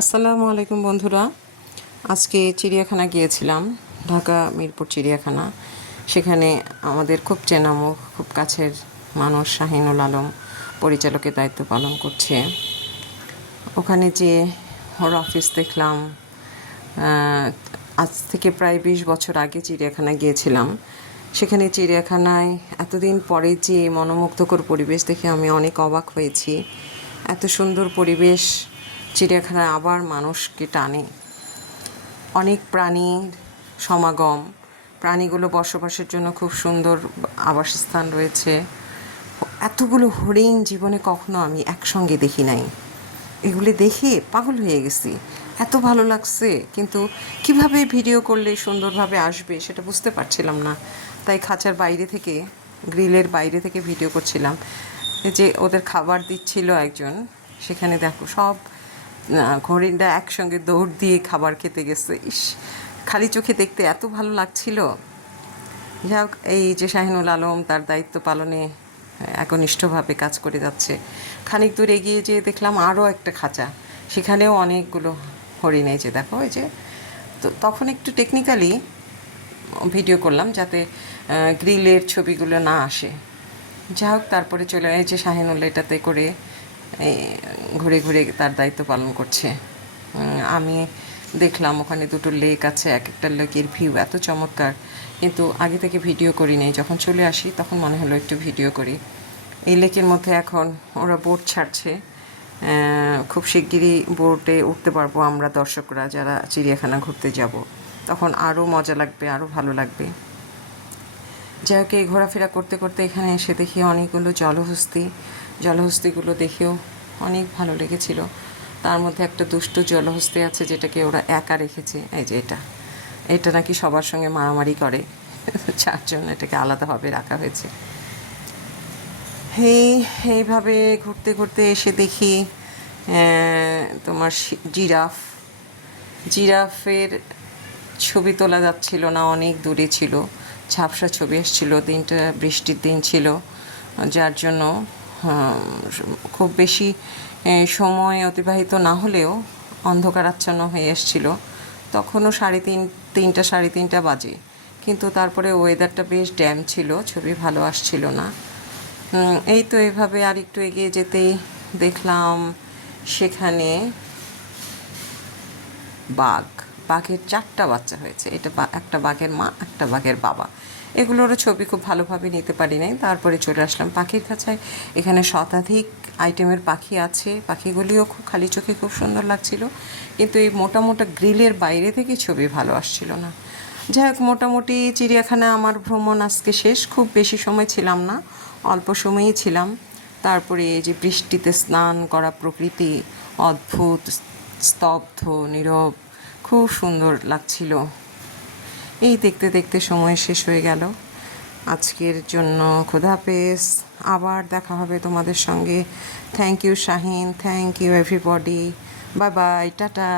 আসসালামু আলাইকুম বন্ধুরা। আজকে চিড়িয়াখানা গিয়েছিলাম, ঢাকা মিরপুর চিড়িয়াখানা। সেখানে আমাদের খুব চেনা মুখ, খুব কাছের মানুষ শাহিনুল আলম পরিচালকের দায়িত্ব পালন করছে। ওখানে যে ওর অফিস দেখলাম। আজ থেকে প্রায় 20 বছর আগে চিড়িয়াখানায় গিয়েছিলাম। সেখানে চিড়িয়াখানায় এতদিন পরে যে মনোমুগ্ধকর পরিবেশ দেখে আমি অনেক অবাক হয়েছি। এত সুন্দর পরিবেশ, চিড়িয়াখানায় আবার মানুষকে টানে। অনেক প্রাণীর সমাগম, প্রাণীগুলো বসবাসের জন্য খুব সুন্দর আবাসস্থান রয়েছে। এতগুলো হরিণ জীবনে কখনো আমি একসঙ্গে দেখি নাই। এগুলি দেখে পাগল হয়ে গেছি, এত ভালো লাগছে। কিন্তু কিভাবে ভিডিও করলে সুন্দরভাবে আসবে সেটা বুঝতে পারছিলাম না। তাই খাঁচার বাইরে থেকে, গ্রিলের বাইরে থেকে ভিডিও করছিলাম। যে ওদের খাবার দিচ্ছিল একজন, সেখানে দেখো সব হরিণটা একসঙ্গে দৌড় দিয়ে খাবার খেতে গেছে। ইস, খালি চোখে দেখতে এত ভালো লাগছিল। যাই হোক, এই যে শাহিনুল আলম তার দায়িত্ব পালনে একনিষ্ঠভাবে কাজ করে যাচ্ছে। খানিক দূর এগিয়ে যেয়ে দেখলাম আরও একটা খাঁচা, সেখানেও অনেকগুলো হরিণ। এই যে দেখো, এই যে তো তখন একটু টেকনিক্যালি ভিডিও করলাম যাতে গ্রিলের ছবিগুলো না আসে। যাই হোক, তারপরে চলে এই যে শাহিনুল এটাতে করে ঘুরে ঘুরে তার দায়িত্ব পালন করছে। আমি দেখলাম ওখানে দুটো লেক আছে, এক একটা লেকের ভিউ এত চমৎকার, কিন্তু আগে থেকে ভিডিও করি নাই। যখন চলে আসি তখন মনে হলো একটু ভিডিও করি। এই লেকের মধ্যে এখন ওরা বোট ছাড়ছে। খুব শিগগিরই বোটে উঠতে পারবো আমরা দর্শকরা, যারা চিড়িয়াখানা ঘুরতে যাব। তখন আরও মজা লাগবে, আরও ভালো লাগবে। যাই হোক, এই ঘোরাফেরা করতে করতে এখানে এসে দেখি অনেকগুলো জলহস্তিগুলো দেখেও অনেক ভালো লেগেছিল। তার মধ্যে একটা দুষ্টু জলহস্তি আছে যেটাকে ওরা একা রেখেছে। এই যে এটা নাকি সবার সঙ্গে মারামারি করে, যার জন্য এটাকে আলাদাভাবে রাখা হয়েছে। এইভাবে ঘুরতে ঘুরতে এসে দেখি তোমার জিরাফের ছবি তোলা যাচ্ছিল না, অনেক দূরে ছিল। ঝাপসা ছবি এসেছিল, দিনটা বৃষ্টির দিন ছিল, যার জন্য খুব বেশি সময় অতিবাহিত না হলেও অন্ধকারাচ্ছন্ন হয়ে এসেছিল। তখনও সাড়ে তিনটা বাজে, কিন্তু তারপরে ওয়েদারটা বেশ ড্যাম ছিল, ছবি ভালো আসছিল না। এই তো এভাবে আর একটু এগিয়ে যেতেই দেখলাম সেখানে বাঘের 4টা বাচ্চা হয়েছে। এটা একটা বাঘের মা, একটা বাঘের বাবা। এগুলোরও ছবি খুব ভালোভাবে নিতে পারি নাই। তারপরে চলে আসলাম পাখির খাঁচায়। এখানে শতাধিক আইটেমের পাখি আছে, পাখিগুলিও খুব খালি চোখে খুব সুন্দর লাগছিল, কিন্তু এই মোটা গ্রিলের বাইরে থেকে ছবি ভালো আসছিল না। যাই হোক, মোটামুটি চিড়িয়াখানা আমার ভ্রমণ আজকে শেষ। খুব বেশি সময় ছিলাম না, অল্প সময়ই ছিলাম। তারপরে এই যে বৃষ্টিতে স্নান করা প্রকৃতি, অদ্ভুত স্তব্ধ নীরব, খুব সুন্দর লাগছিল। এই দেখতে দেখতে সময় শেষ হয়ে গেল। আজকের জন্য খোদাহাফেজ, আবার দেখা হবে তোমাদের সঙ্গে। Thank you Shahin, thank you everybody, bye bye, tata.